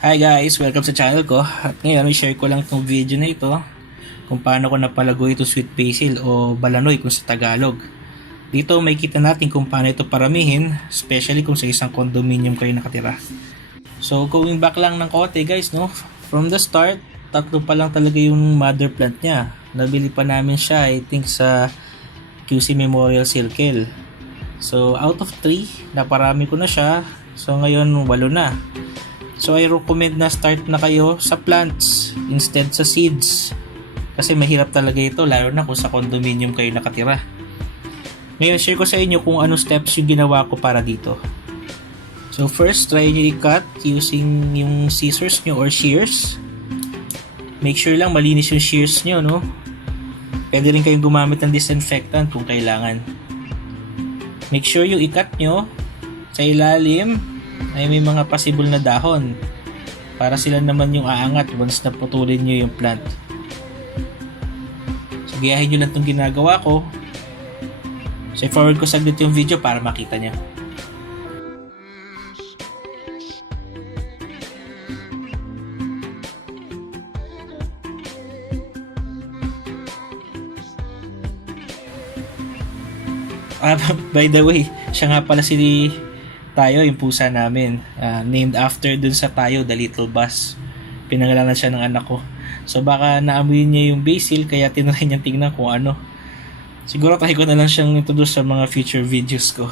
Hi guys! Welcome sa channel ko. At ngayon, i-share ko lang itong video na ito kung paano ko napalago ito sweet basil o balanoy kung sa Tagalog. Dito may kita natin kung paano ito paramihin, especially kung sa isang condominium kayo nakatira. So going back lang ng konti guys, no? From the start, tatlo pa lang talaga yung mother plant niya. Nabili pa namin siya, I think sa QC Memorial Circle. So out of 3, naparami ko na siya. So ngayon, 8 na. So I recommend na start na kayo sa plants instead sa seeds. Kasi mahirap talaga ito lalo na kung sa condominium kayo nakatira. Ngayon share ko sa inyo kung anong steps yung ginawa ko para dito. So first, try nyo i-cut using yung scissors nyo or shears. Make sure lang malinis yung shears nyo, no? Pwede rin kayong gumamit ng disinfectant kung kailangan. Make sure yung i-cut nyo sa ilalim ay may mga possible na dahon para sila naman yung aangat once na putulin nyo yung plant. So gayahin nyo lang itong ginagawa ko. So i-forward ko saglit yung video para makita nyo. By the way, siya nga pala si Tayo, yung pusa namin. Named after dun sa Tayo, the little bus. Pinangalanan siya ng anak ko. So baka naamoy niya yung basil, kaya tinry niyang tingnan kung ano. Siguro tayo ko na lang siyang introduce sa mga future videos ko.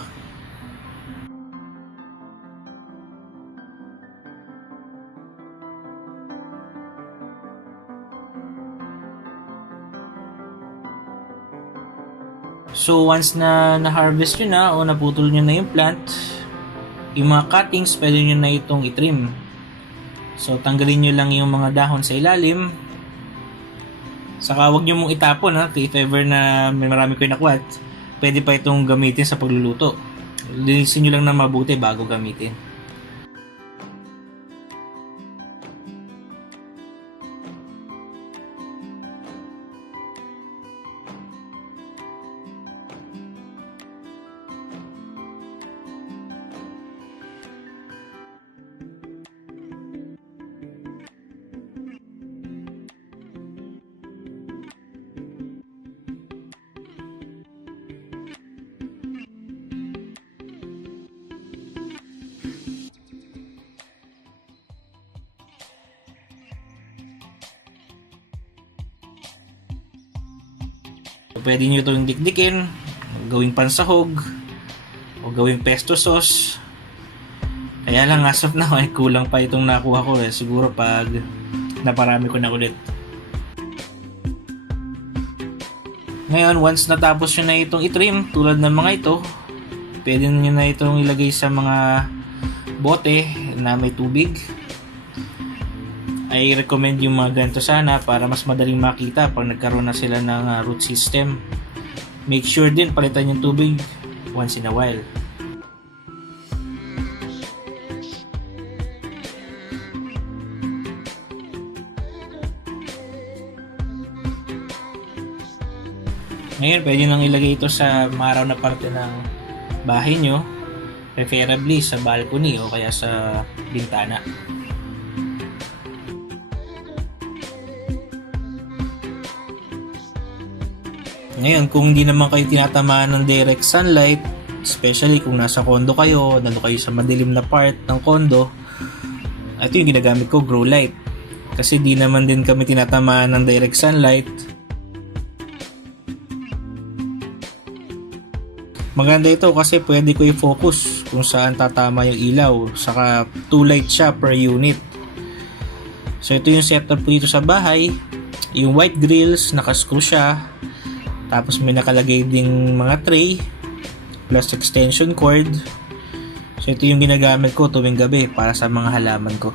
So once na na-harvest nyo na o naputol nyo na yung plant, yung mga cuttings pwede nyo na itong i-trim. So tanggalin nyo lang yung mga dahon sa ilalim. Saka huwag nyo mong itapon, ha, if ever na may marami kayo nakuha, pwede pa itong gamitin sa pagluluto. Linisin nyo lang na mabuti bago gamitin. So, pwede nyo itong dikdikin, gawing pansahog, o gawing pesto sauce. Kaya lang, as of now, ay kulang pa itong nakuha ko eh. Siguro pag naparami ko na ulit. Ngayon, once natapos nyo na itong itrim, tulad ng mga ito, pwede nyo na itong ilagay sa mga bote na may tubig. I recommend yung mga ganito sana para mas madaling makita pag nagkaroon na sila ng root system. Make sure din palitan yung tubig once in a while. Ngayon, pwede nang ilagay ito sa maraw na parte ng bahay nyo, preferably sa balcony o kaya sa bintana. Ngayon, kung hindi naman kayo tinatamaan ng direct sunlight, especially kung nasa condo kayo, nandun kayo sa madilim na part ng condo, ito yung ginagamit ko, grow light. Kasi di naman din kami tinatamaan ng direct sunlight. Maganda ito kasi pwede ko i-focus kung saan tatama yung ilaw. Saka 2 lights siya per unit. So ito yung setup ko dito sa bahay. Yung white grills, nakascrew siya. Tapos may nakalagay ding mga tray plus extension cord. So ito yung ginagamit ko tuwing gabi para sa mga halaman ko.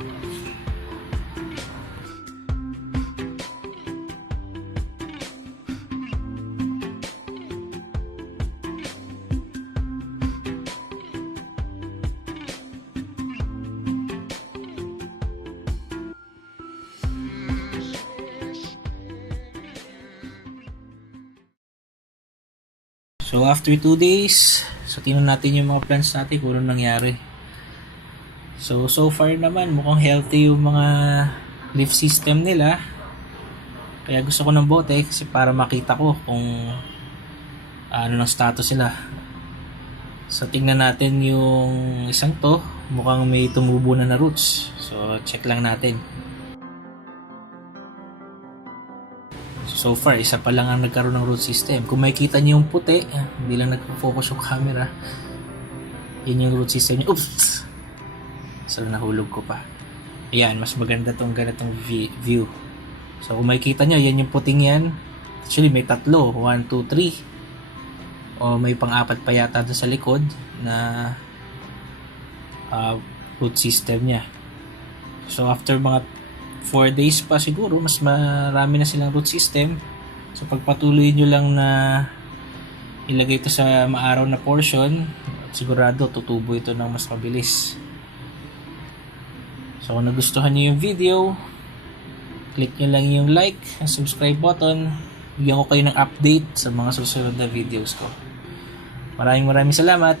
So after 2 days, so tingnan natin yung mga plants natin kung ano nangyari. So far naman mukhang healthy yung mga leaf system nila. Kaya gusto ko ng bote kasi para makita ko kung ano ng status nila. So tingnan natin yung isang to, mukhang may tumubo na roots. So check lang natin. So far, isa pa lang ang nagkaroon ng root system. Kung makikita niyo yung puti, hindi lang nagpo-focus yung camera. Yun yung root system niya. Oops! So nahulog ko pa. Ayan, mas maganda tong ganitong view. So kung makikita niyo, yan yung puting yan. Actually may tatlo, 1, 2, 3. O may pang-apat pa yata doon sa likod na root system niya. So after mga 4 days pa siguro, mas marami na silang root system. So pagpatuloy nyo lang na ilagay ito sa maaraw na portion, sigurado tutubo ito ng mas mabilis. So kung nagustuhan nyo yung video, click nyo lang yung like and subscribe button. Bigyan ko kayo ng update sa mga susunod na videos ko. Maraming salamat.